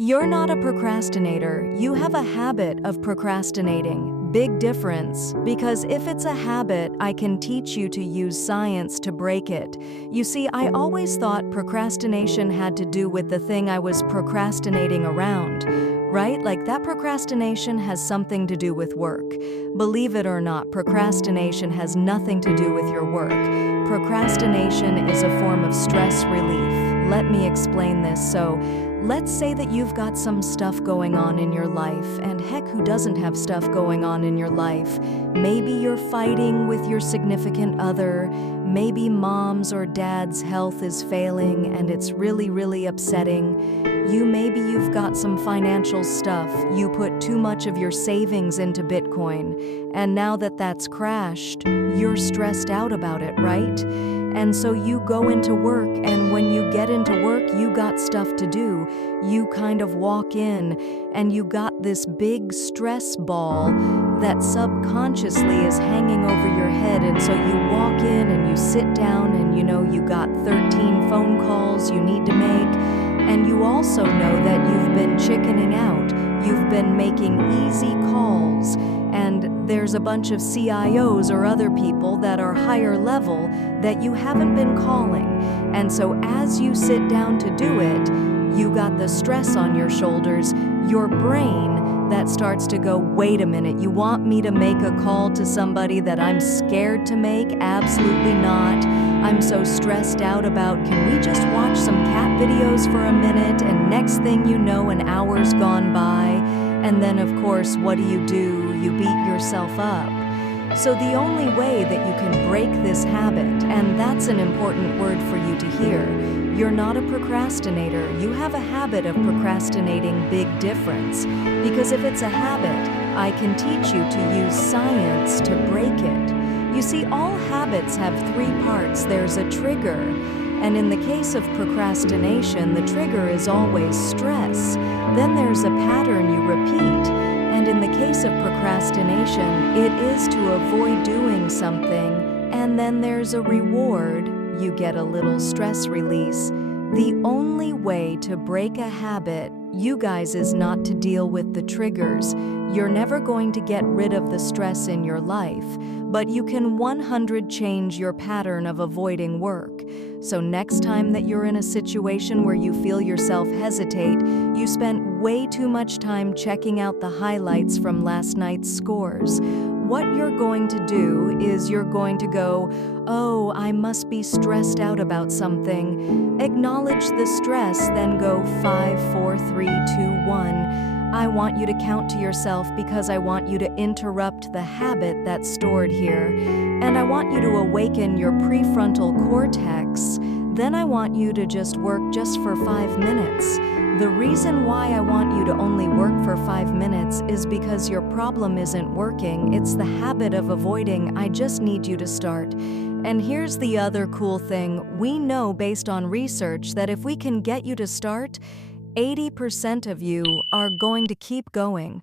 You're not a procrastinator. You have a habit of procrastinating. Big difference, because if it's a habit, I can teach you to use science to break it. You see, I always thought procrastination had to do with the thing I was procrastinating around, right? Like that procrastination has something to do with work. Believe it or not, procrastination has nothing to do with your work. Procrastination is a form of stress relief. Let me explain this. So, let's say that you've got some stuff going on in your life, and heck, who doesn't have stuff going on in your life? Maybe you're fighting with your significant other, maybe mom's or dad's health is failing and it's really upsetting. Maybe you've got some financial stuff. You put too much of your savings into Bitcoin, and now that that's crashed, you're stressed out about it, right? And so you go into work, and when you get into work, you got stuff to do. You kind of walk in, and you got this big stress ball that subconsciously is hanging over your head. And so you walk in and you sit down, and you got 13 phone calls you need to make. And you also know that you've been chickening out. You've been making easy calls. And there's a bunch of CIOs or other people that are higher level that you haven't been calling. And so as you sit down to do it, you got the stress on your shoulders, your brain that starts to go, wait a minute, you want me to make a call to somebody that I'm scared to make? Absolutely not. I'm so stressed out about, can we just watch some cat videos for a minute? And next thing you know, an hour's gone by. And then, of course, what do? You beat yourself up. So the only way that you can break this habit, and that's an important word for you to hear, you're not a procrastinator. You have a habit of procrastinating. Big difference. Because if it's a habit, I can teach you to use science to break it. You see, all habits have three parts. There's a trigger. And in the case of procrastination, the trigger is always stress. Then there's a pattern you repeat. And in the case of procrastination, it is to avoid doing something. And then there's a reward. You get a little stress release. The only way to break a habit, you guys, is not to deal with the triggers. You're never going to get rid of the stress in your life, but you can 100 change your pattern of avoiding work. So next time that you're in a situation where you feel yourself hesitate, you spent way too much time checking out the highlights from last night's scores. What you're going to do is you're going to go, oh, I must be stressed out about something. Acknowledge the stress, then go 5, 4, 3, 2, 1. I want you to count to yourself because I want you to interrupt the habit that's stored here. And I want you to awaken your prefrontal cortex. Then I want you to just work just for 5 minutes. The reason why I want you to only work for 5 minutes is because your problem isn't working. It's the habit of avoiding. I just need you to start. And here's the other cool thing. We know based on research that if we can get you to start, 80% of you are going to keep going.